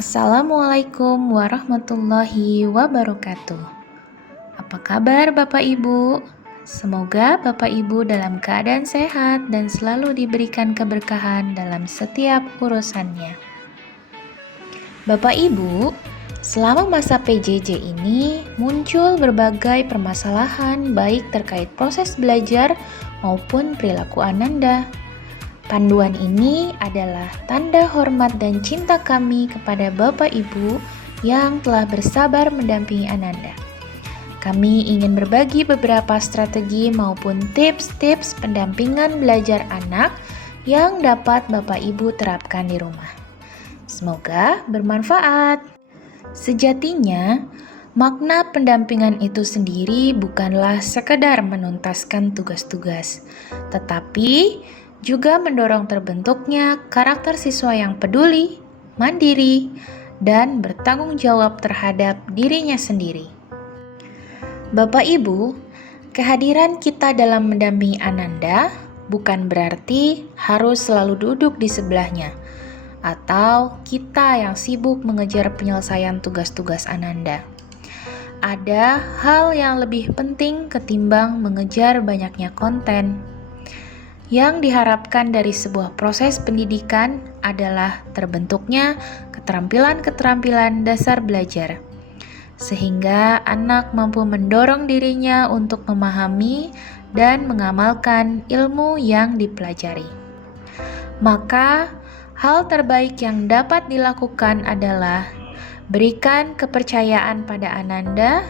Assalamualaikum warahmatullahi wabarakatuh. Apa kabar Bapak Ibu? Semoga Bapak Ibu dalam keadaan sehat dan selalu diberikan keberkahan dalam setiap urusannya. Bapak Ibu, selama masa PJJ ini muncul berbagai permasalahan baik terkait proses belajar maupun perilaku Ananda. Panduan ini adalah tanda hormat dan cinta kami kepada Bapak Ibu yang telah bersabar mendampingi Ananda. Kami ingin berbagi beberapa strategi maupun tips-tips pendampingan belajar anak yang dapat Bapak Ibu terapkan di rumah. Semoga bermanfaat. Sejatinya, makna pendampingan itu sendiri bukanlah sekedar menuntaskan tugas-tugas, tetapi juga mendorong terbentuknya karakter siswa yang peduli, mandiri, dan bertanggung jawab terhadap dirinya sendiri. Bapak Ibu, kehadiran kita dalam mendampingi Ananda bukan berarti harus selalu duduk di sebelahnya, atau kita yang sibuk mengejar penyelesaian tugas-tugas Ananda. Ada hal yang lebih penting ketimbang mengejar banyaknya konten. Yang diharapkan dari sebuah proses pendidikan adalah terbentuknya keterampilan-keterampilan dasar belajar, sehingga anak mampu mendorong dirinya untuk memahami dan mengamalkan ilmu yang dipelajari. Maka, hal terbaik yang dapat dilakukan adalah berikan kepercayaan pada Ananda,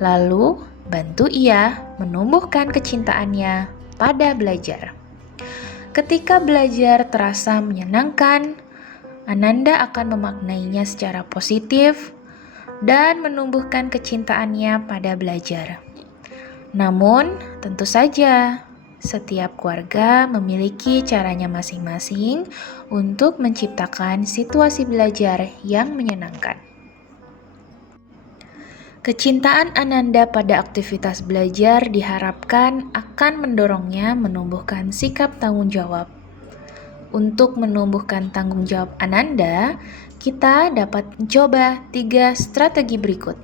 lalu bantu ia menumbuhkan kecintaannya pada belajar. Ketika belajar terasa menyenangkan, Ananda akan memaknainya secara positif dan menumbuhkan kecintaannya pada belajar. Namun, tentu saja, setiap keluarga memiliki caranya masing-masing untuk menciptakan situasi belajar yang menyenangkan. Kecintaan Ananda pada aktivitas belajar diharapkan akan mendorongnya menumbuhkan sikap tanggung jawab. Untuk menumbuhkan tanggung jawab Ananda, kita dapat mencoba 3 strategi berikut.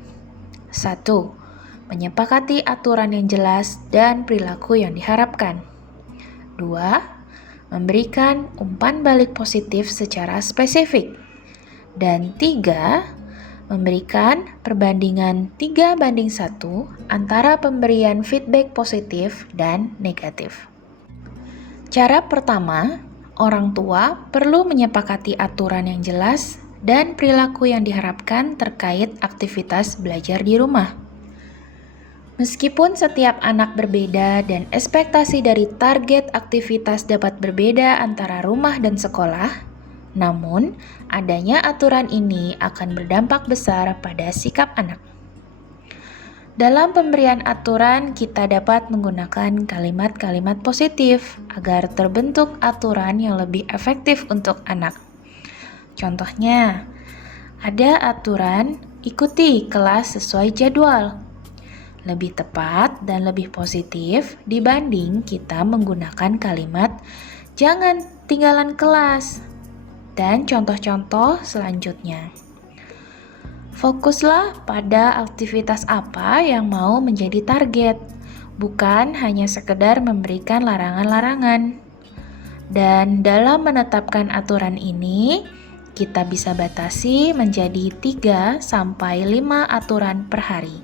1. Menyepakati aturan yang jelas dan perilaku yang diharapkan. 2. Memberikan umpan balik positif secara spesifik. Dan 3. Memberikan perbandingan 3:1 antara pemberian feedback positif dan negatif. Cara pertama, orang tua perlu menyepakati aturan yang jelas dan perilaku yang diharapkan terkait aktivitas belajar di rumah. Meskipun setiap anak berbeda dan ekspektasi dari target aktivitas dapat berbeda antara rumah dan sekolah, namun, adanya aturan ini akan berdampak besar pada sikap anak. Dalam pemberian aturan, kita dapat menggunakan kalimat-kalimat positif agar terbentuk aturan yang lebih efektif untuk anak. Contohnya, ada aturan ikuti kelas sesuai jadwal. Lebih tepat dan lebih positif dibanding kita menggunakan kalimat jangan tinggalan kelas. Dan contoh-contoh selanjutnya. Fokuslah pada aktivitas apa yang mau menjadi target, bukan hanya sekedar memberikan larangan-larangan. Dan dalam menetapkan aturan ini, kita bisa batasi menjadi 3-5 aturan per hari.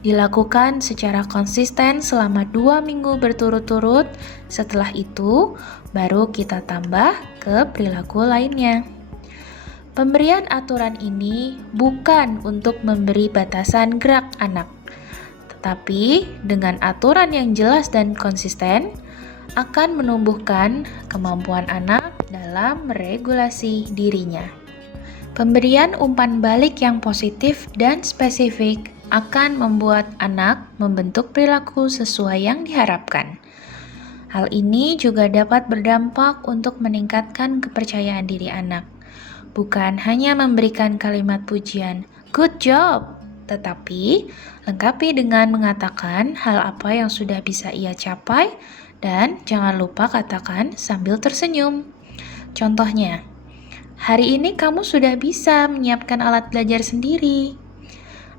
Dilakukan secara konsisten selama 2 minggu berturut-turut. Setelah itu, baru kita tambah ke perilaku lainnya. Pemberian aturan ini bukan untuk memberi batasan gerak anak, tetapi dengan aturan yang jelas dan konsisten akan menumbuhkan kemampuan anak dalam meregulasi dirinya. Pemberian umpan balik yang positif dan spesifik akan membuat anak membentuk perilaku sesuai yang diharapkan. Hal ini juga dapat berdampak untuk meningkatkan kepercayaan diri anak. Bukan hanya memberikan kalimat pujian, "Good job!" tetapi lengkapi dengan mengatakan hal apa yang sudah bisa ia capai dan jangan lupa katakan sambil tersenyum. Contohnya, Hari ini kamu sudah bisa menyiapkan alat belajar sendiri.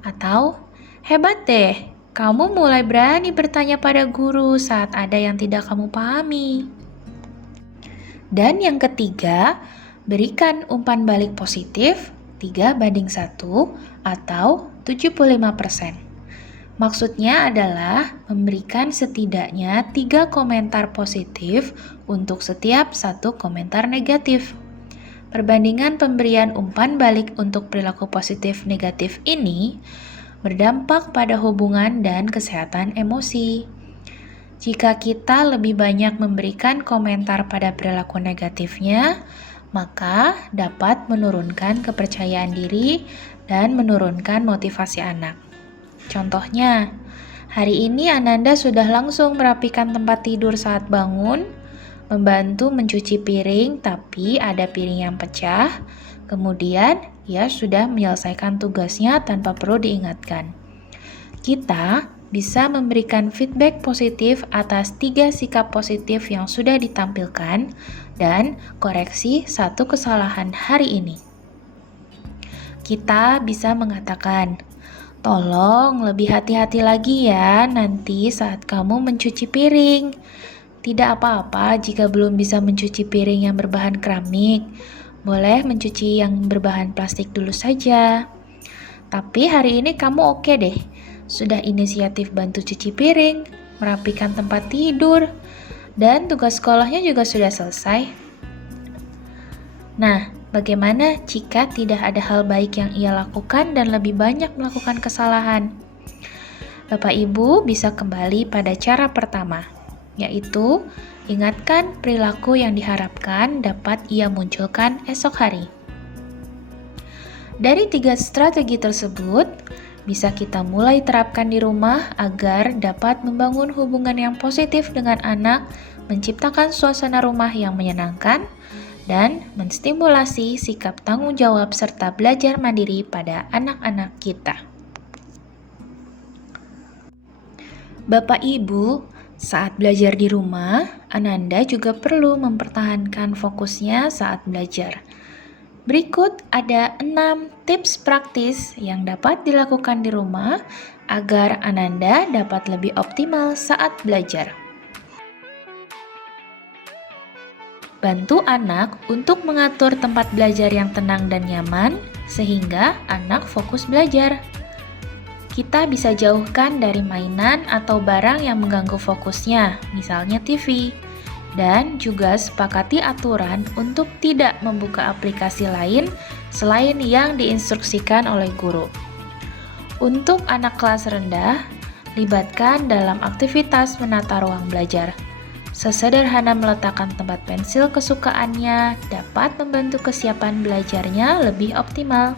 Atau, hebat deh, kamu mulai berani bertanya pada guru saat ada yang tidak kamu pahami. Dan yang ketiga, berikan umpan balik positif 3:1 atau 75%. Maksudnya adalah memberikan setidaknya 3 komentar positif untuk setiap 1 komentar negatif. Perbandingan pemberian umpan balik untuk perilaku positif negatif ini berdampak pada hubungan dan kesehatan emosi. Jika kita lebih banyak memberikan komentar pada perilaku negatifnya, maka dapat menurunkan kepercayaan diri dan menurunkan motivasi anak. Contohnya, hari ini Ananda sudah langsung merapikan tempat tidur saat bangun, membantu mencuci piring tapi ada piring yang pecah, kemudian ia sudah menyelesaikan tugasnya tanpa perlu diingatkan. Kita bisa memberikan feedback positif atas 3 sikap positif yang sudah ditampilkan dan koreksi 1 kesalahan hari ini. Kita bisa mengatakan, tolong lebih hati-hati lagi ya nanti saat kamu mencuci piring. Tidak apa-apa jika belum bisa mencuci piring yang berbahan keramik. Boleh mencuci yang berbahan plastik dulu saja. Tapi hari ini kamu oke deh. Sudah inisiatif bantu cuci piring, merapikan tempat tidur, dan tugas sekolahnya juga sudah selesai. Nah, bagaimana jika tidak ada hal baik yang ia lakukan dan lebih banyak melakukan kesalahan? Bapak Ibu bisa kembali pada cara pertama, yaitu ingatkan perilaku yang diharapkan dapat ia munculkan esok hari. Dari 3 strategi tersebut, bisa kita mulai terapkan di rumah agar dapat membangun hubungan yang positif dengan anak, menciptakan suasana rumah yang menyenangkan, dan menstimulasi sikap tanggung jawab serta belajar mandiri pada anak-anak kita. Bapak Ibu, saat belajar di rumah, Ananda juga perlu mempertahankan fokusnya saat belajar. Berikut ada 6 tips praktis yang dapat dilakukan di rumah agar Ananda dapat lebih optimal saat belajar. Bantu anak untuk mengatur tempat belajar yang tenang dan nyaman sehingga anak fokus belajar. Kita bisa jauhkan dari mainan atau barang yang mengganggu fokusnya, misalnya TV. Dan juga sepakati aturan untuk tidak membuka aplikasi lain selain yang diinstruksikan oleh guru. Untuk anak kelas rendah, libatkan dalam aktivitas menata ruang belajar. Sesederhana meletakkan tempat pensil kesukaannya dapat membantu kesiapan belajarnya lebih optimal.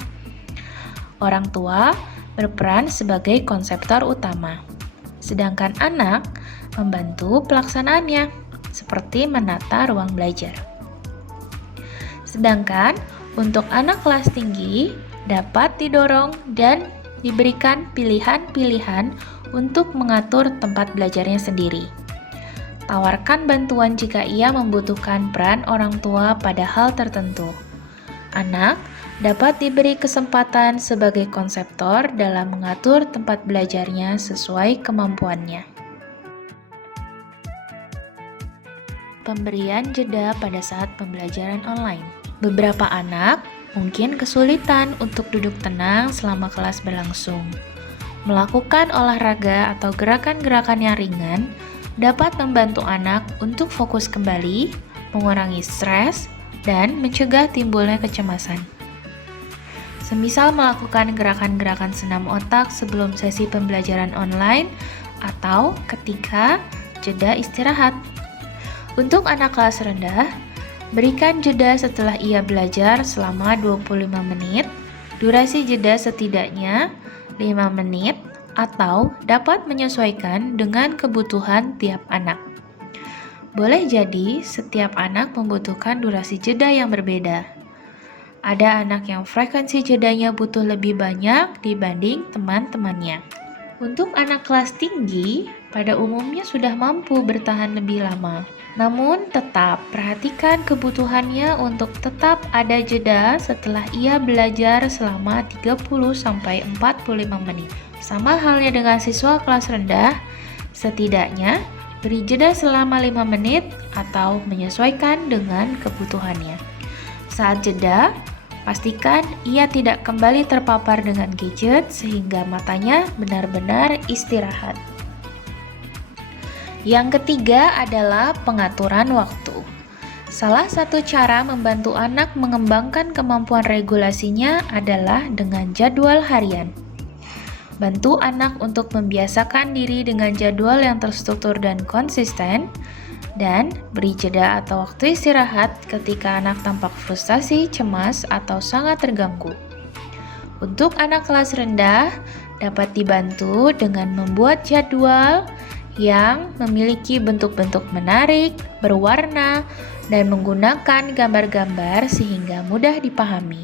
Orang tua berperan sebagai konseptor utama, sedangkan anak membantu pelaksanaannya, seperti menata ruang belajar. Sedangkan untuk anak kelas tinggi dapat didorong dan diberikan pilihan-pilihan untuk mengatur tempat belajarnya sendiri. Tawarkan bantuan jika ia membutuhkan peran orang tua pada hal tertentu. Anak dapat diberi kesempatan sebagai konseptor dalam mengatur tempat belajarnya sesuai kemampuannya. Pemberian jeda pada saat pembelajaran online. Beberapa anak mungkin kesulitan untuk duduk tenang selama kelas berlangsung. Melakukan olahraga atau gerakan-gerakan yang ringan dapat membantu anak untuk fokus kembali, mengurangi stres, dan mencegah timbulnya kecemasan. Semisal melakukan gerakan-gerakan senam otak sebelum sesi pembelajaran online atau ketika jeda istirahat. Untuk anak kelas rendah, berikan jeda setelah ia belajar selama 25 menit, durasi jeda setidaknya 5 menit, atau dapat menyesuaikan dengan kebutuhan tiap anak. Boleh jadi setiap anak membutuhkan durasi jeda yang berbeda. Ada anak yang frekuensi jedanya butuh lebih banyak dibanding teman-temannya. Untuk anak kelas tinggi, pada umumnya sudah mampu bertahan lebih lama. Namun tetap perhatikan kebutuhannya untuk tetap ada jeda setelah ia belajar selama 30-45 menit. Sama halnya dengan siswa kelas rendah, setidaknya beri jeda selama 5 menit atau menyesuaikan dengan kebutuhannya. Saat jeda, pastikan ia tidak kembali terpapar dengan gadget sehingga matanya benar-benar istirahat. Yang ketiga adalah pengaturan waktu. Salah satu cara membantu anak mengembangkan kemampuan regulasinya adalah dengan jadwal harian. Bantu anak untuk membiasakan diri dengan jadwal yang terstruktur dan konsisten, dan beri jeda atau waktu istirahat ketika anak tampak frustasi, cemas, atau sangat terganggu. Untuk anak kelas rendah, dapat dibantu dengan membuat jadwal yang memiliki bentuk-bentuk menarik, berwarna, dan menggunakan gambar-gambar sehingga mudah dipahami.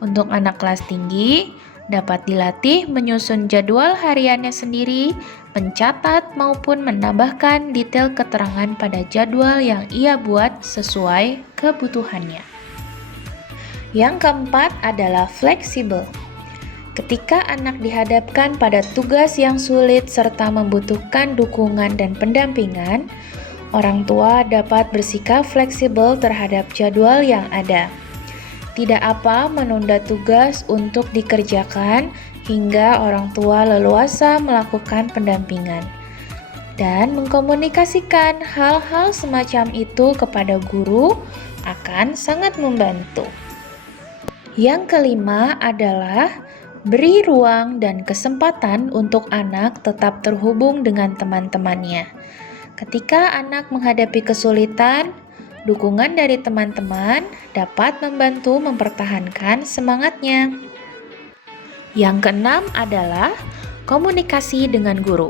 Untuk anak kelas tinggi, dapat dilatih menyusun jadwal hariannya sendiri, mencatat maupun menambahkan detail keterangan pada jadwal yang ia buat sesuai kebutuhannya. Yang keempat adalah fleksibel. Ketika anak dihadapkan pada tugas yang sulit serta membutuhkan dukungan dan pendampingan, orang tua dapat bersikap fleksibel terhadap jadwal yang ada. Tidak apa menunda tugas untuk dikerjakan hingga orang tua leluasa melakukan pendampingan. Dan mengkomunikasikan hal-hal semacam itu kepada guru akan sangat membantu. Yang kelima adalah beri ruang dan kesempatan untuk anak tetap terhubung dengan teman-temannya. Ketika anak menghadapi kesulitan, dukungan dari teman-teman dapat membantu mempertahankan semangatnya. Yang keenam adalah komunikasi dengan guru.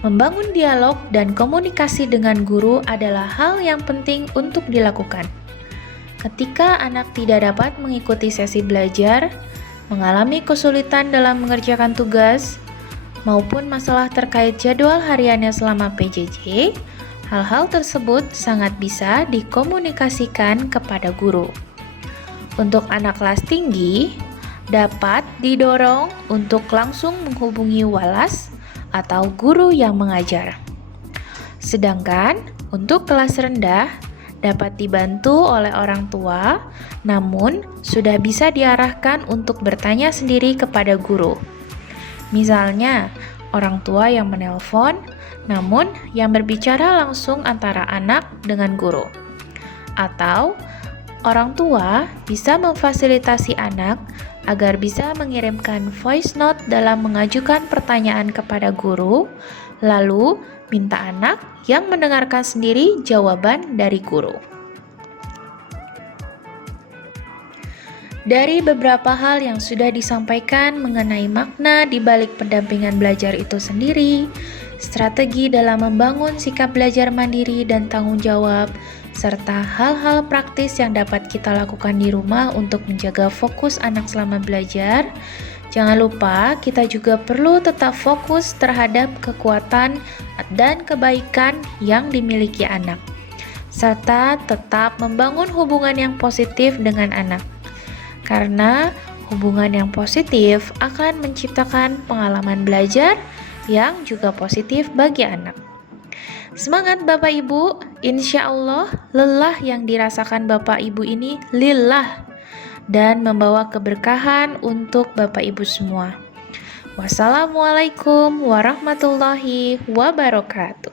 Membangun dialog dan komunikasi dengan guru adalah hal yang penting untuk dilakukan. Ketika anak tidak dapat mengikuti sesi belajar, mengalami kesulitan dalam mengerjakan tugas, maupun masalah terkait jadwal hariannya selama PJJ, hal-hal tersebut sangat bisa dikomunikasikan kepada guru. Untuk anak kelas tinggi, dapat didorong untuk langsung menghubungi walas atau guru yang mengajar. Sedangkan untuk kelas rendah, dapat dibantu oleh orang tua, namun sudah bisa diarahkan untuk bertanya sendiri kepada guru. Misalnya, orang tua yang menelpon, namun yang berbicara langsung antara anak dengan guru. Atau, orang tua bisa memfasilitasi anak agar bisa mengirimkan voice note dalam mengajukan pertanyaan kepada guru, lalu minta anak yang mendengarkan sendiri jawaban dari guru. Dari beberapa hal yang sudah disampaikan mengenai makna di balik pendampingan belajar itu sendiri, strategi dalam membangun sikap belajar mandiri dan tanggung jawab, serta hal-hal praktis yang dapat kita lakukan di rumah untuk menjaga fokus anak selama belajar, jangan lupa kita juga perlu tetap fokus terhadap kekuatan dan kebaikan yang dimiliki anak, serta tetap membangun hubungan yang positif dengan anak. Karena hubungan yang positif akan menciptakan pengalaman belajar yang juga positif bagi anak. Semangat Bapak Ibu, insya Allah lelah yang dirasakan Bapak Ibu ini lillah dan membawa keberkahan untuk Bapak Ibu semua. Wassalamualaikum warahmatullahi wabarakatuh.